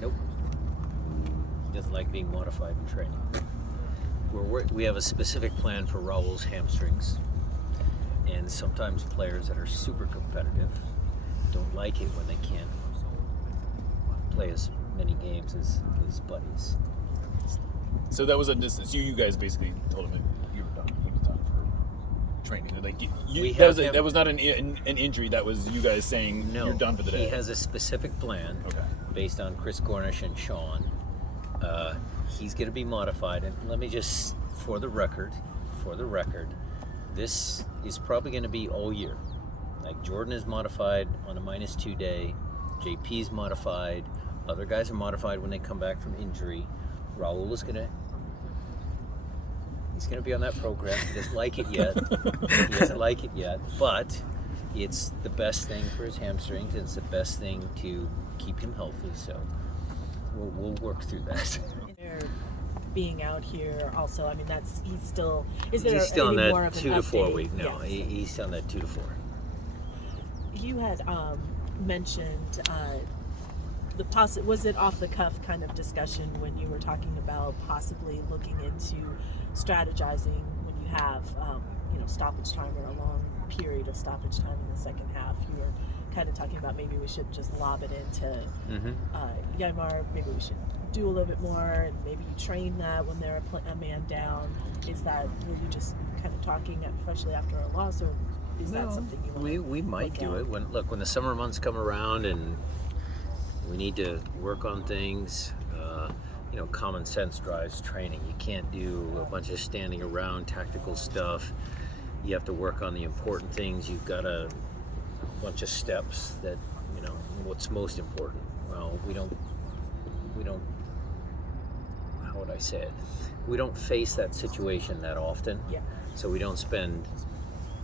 Nope. He doesn't like being modified in training. We have a specific plan for Raul's hamstrings, and sometimes players that are super competitive don't like it when they can't play as many games as his buddies. So that was a distance. You guys basically told him that you were done. He was done for training. Like that was not an injury. That was you guys saying you're done for the day. He has a specific plan based on Chris Cornish and Sean. He's going to be modified, and let me just, for the record, this is probably going to be all year. Like Jordan is modified on a -2 day, JP's modified, other guys are modified when they come back from injury. Raul is he's going to be on that program. He doesn't like it yet. But it's the best thing for his hamstrings. It's the best thing to keep him healthy. So we'll work through that. Being out here also, I mean, he's still on that more of an 2 to 4 update? week. No, Yes. he's on that 2 to 4. You had mentioned was it off the cuff kind of discussion when you were talking about possibly looking into strategizing when you have stoppage time or a long period of stoppage time in the second half? You were kind of talking about maybe we should just lob it into Yaimar. Maybe we should do a little bit more, and maybe you train that when they're a man down. Were you just kind of talking, especially after a loss, or is that something you want? We might do it when the summer months come around and we need to work on things. Common sense drives training. You can't do a bunch of standing around tactical stuff. You have to work on the important things. You've got a bunch of steps that, what's most important. Well, we don't, how would I say it? We don't face that situation that often. Yeah. So we don't spend,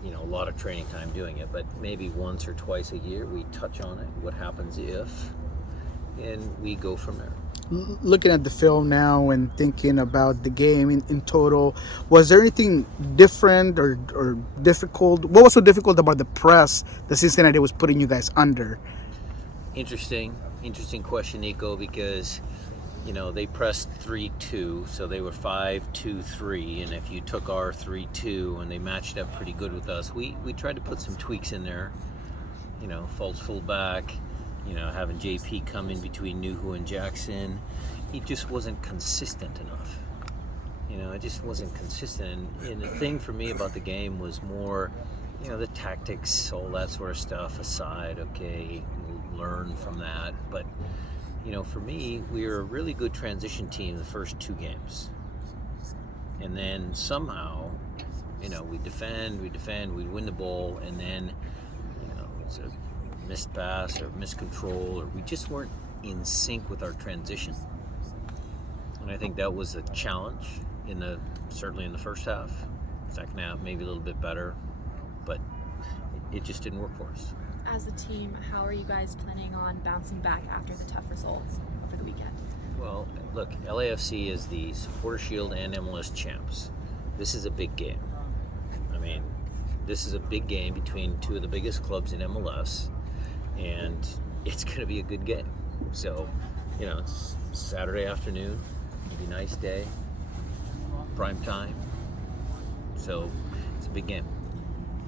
a lot of training time doing it, but maybe once or twice a year we touch on it. What happens if, and we go from there. Looking at the film now and thinking about the game in total, was there anything different or difficult? What was so difficult about the press that Cincinnati was putting you guys under? Interesting question, Nico, because they pressed 3-2, so they were 5-2-3, and if you took our 3-2 and they matched up pretty good with us, we tried to put some tweaks in there, false fullback, having JP come in between Nuhu and Jackson. He just wasn't consistent enough. It just wasn't consistent. And the thing for me about the game was more, the tactics, all that sort of stuff aside. Okay, we'll learn from that. But, for me, we were a really good transition team the first 2 games. And then somehow, we defend, we win the ball, and then, it's a missed pass or miscontrol, or we just weren't in sync with our transition. And I think that was a challenge certainly in the first half. Second half maybe a little bit better, but it just didn't work for us. As a team, how are you guys planning on bouncing back after the tough results over the weekend? Well, look, LAFC is the Supporter Shield and MLS champs. This is a big game. I mean, this is a big game between 2 of the biggest clubs in MLS, and it's going to be a good game. So, it's Saturday afternoon. It'll be a nice day. Prime time. So, it's a big game.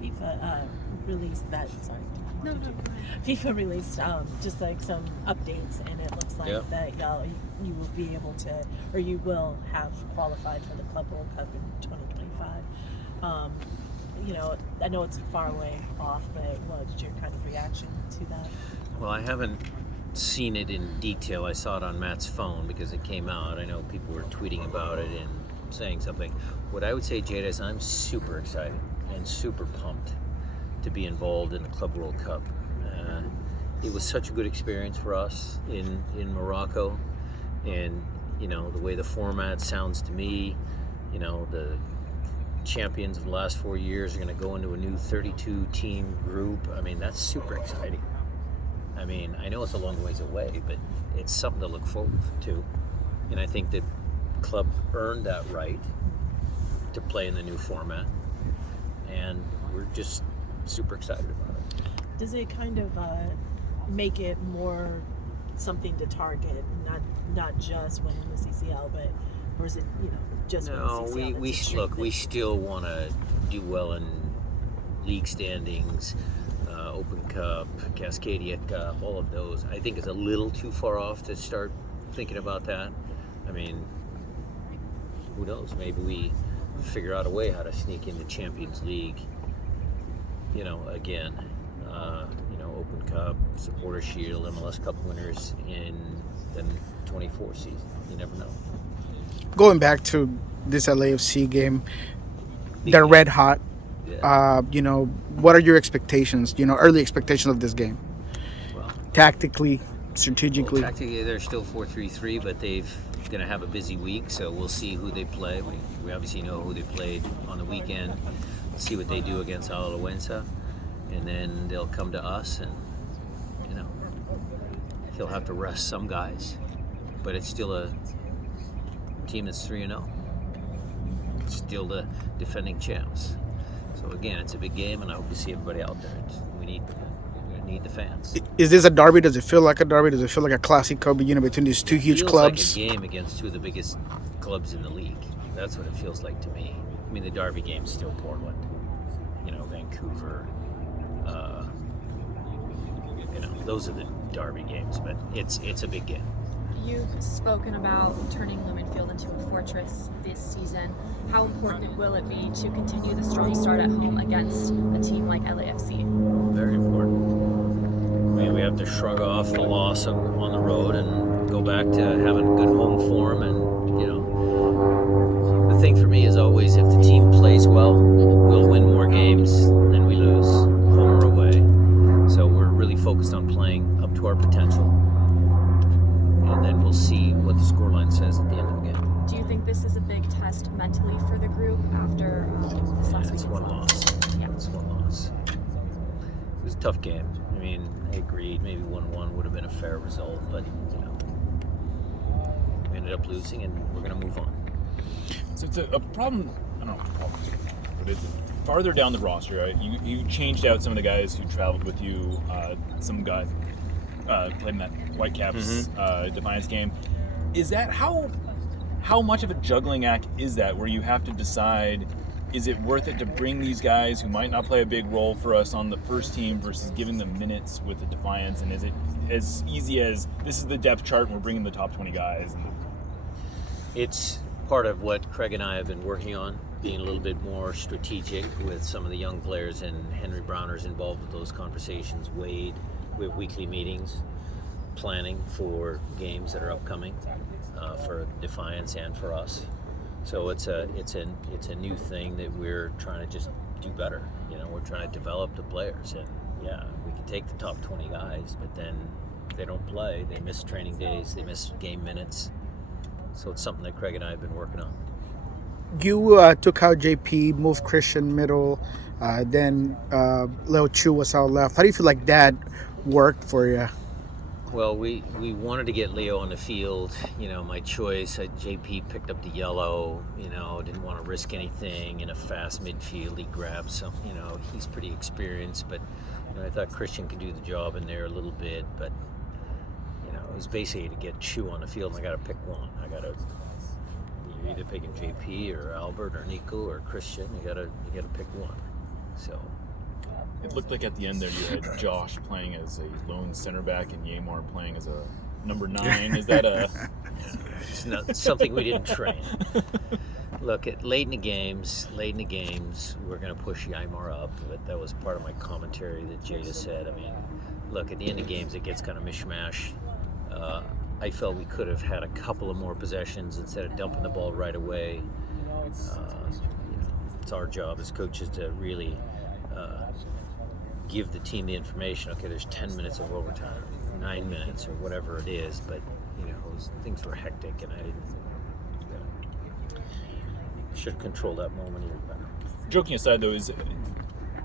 FIFA released that. Sorry. No, go ahead. FIFA released just like some updates, and it looks like that you will be able to, or you will have qualified for the Club World Cup in 2025. I know it's far away off, but what's your kind of reaction to that? Well, I haven't seen it in detail. I saw it on Matt's phone because it came out. I know people were tweeting about it and saying something. What I would say, Jada, is I'm super excited and super pumped to be involved in the Club World Cup. It was such a good experience for us in Morocco, and the way the format sounds to me, the champions of the last 4 years are going to go into a new 32 team group. I mean, that's super exciting. I mean, I know it's a long ways away, but it's something to look forward to, and I think the club earned that right to play in the new format, and we're just super excited about it. Does it kind of make it more something to target, not just winning the CCL, but or is it just No, winning the CCL? we still want to do well in league standings, Open Cup, Cascadia Cup, all of those. I think it's a little too far off to start thinking about that. I mean, who knows? Maybe we figure out a way how to sneak into Champions League. Again, Open Cup, Supporter Shield, MLS Cup winners in the 24 season. You never know. Going back to this LAFC game, Big they're game. red hot. Yeah. What are your expectations? Early expectations of this game, Well, tactically, strategically. tactically, they're still 4-3-3, but they're going to have a busy week, so we'll see who they play. We obviously know who they played on the weekend. See what they do against Alajuelense, and then they'll come to us, and he'll have to rest some guys, but it's still a team that's 3-0. Still the defending champs. So again, it's a big game, and I hope to see everybody out there. We need the fans. Is this a derby? Does it feel like a derby? Does it feel like a Clasico, between these two huge Feels clubs? like a game against two of the biggest clubs in the league. That's what it feels like to me. I mean, the derby game's still Portland, Vancouver. Those are the derby games, but it's a big game. You've spoken about turning Lumen Field into a fortress this season. How important will it be to continue the strong start at home against a team like LAFC? Very important. I mean, we have to shrug off the loss on the road and go back to having good home form. And, the thing for me is always if the team plays well, we'll win more games than we lose, home or away. So we're really focused on playing up to our potential. And then we'll see what the scoreline says at the end of the game. Do you think this is a big test mentally for the group after this last It's weekend's one loss. Yeah. It's one loss. It was a tough game. I mean, I agreed. Maybe 1-1 would have been a fair result, but we ended up losing, and we're going to move on. So it's a problem. I don't know, problem, but it's farther down the roster. Right? You changed out some of the guys who traveled with you. Some guy played in that Whitecaps Defiance game. Is that how much of a juggling act is that, where you have to decide, is it worth it to bring these guys who might not play a big role for us on the first team versus giving them minutes with the Defiance? And is it as easy as this is the depth chart and we're bringing the top 20 guys? It's part of what Craig and I have been working on, being a little bit more strategic with some of the young players, and Henry Browner's involved with those conversations. Wade, we have weekly meetings planning for games that are upcoming for Defiance and for us. So it's a new thing that we're trying to just do better. We're trying to develop the players, and we can take the top 20 guys, but then if they don't play, they miss training days, they miss game minutes. So it's something that Craig and I have been working on. You took out JP, moved Christian middle, then Leo Chu was out left. How do you feel like that worked for you? Well, we wanted to get Leo on the field. My choice, JP picked up the yellow, didn't want to risk anything in a fast midfield. He grabbed some, he's pretty experienced, but I thought Christian could do the job in there a little bit, but it was basically to get Chu on the field, and I got to pick one. You're either picking JP or Albert or Nico or Christian. You got to pick one. So It looked like at the end there you had Josh playing as a lone center back and Yamar playing as a number 9. Is that it's not something we didn't train. Look, late in the games, we're going to push Yamar up. But that was part of my commentary that Jada said. I mean, look, at the end of games, it gets kind of mishmash. I felt we could have had a couple of more possessions instead of dumping the ball right away. It's our job as coaches to really give the team the information. Okay, there's 10 minutes of overtime, 9 minutes, or whatever it is. But things were hectic, and I didn't. Should control that moment even better. Joking aside, though,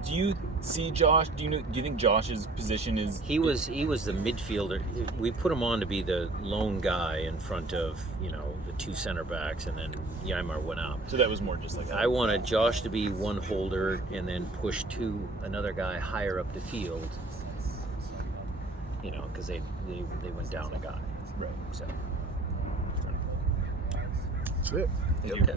do you see Josh? Do you think Josh's position is? He was the midfielder. We put him on to be the lone guy in front of the two center backs, and then Yamar went up. So that was more just like I wanted Josh to be one holder and then push to another guy higher up the field. because they went down a guy. Right. So That's it. Thank you. okay.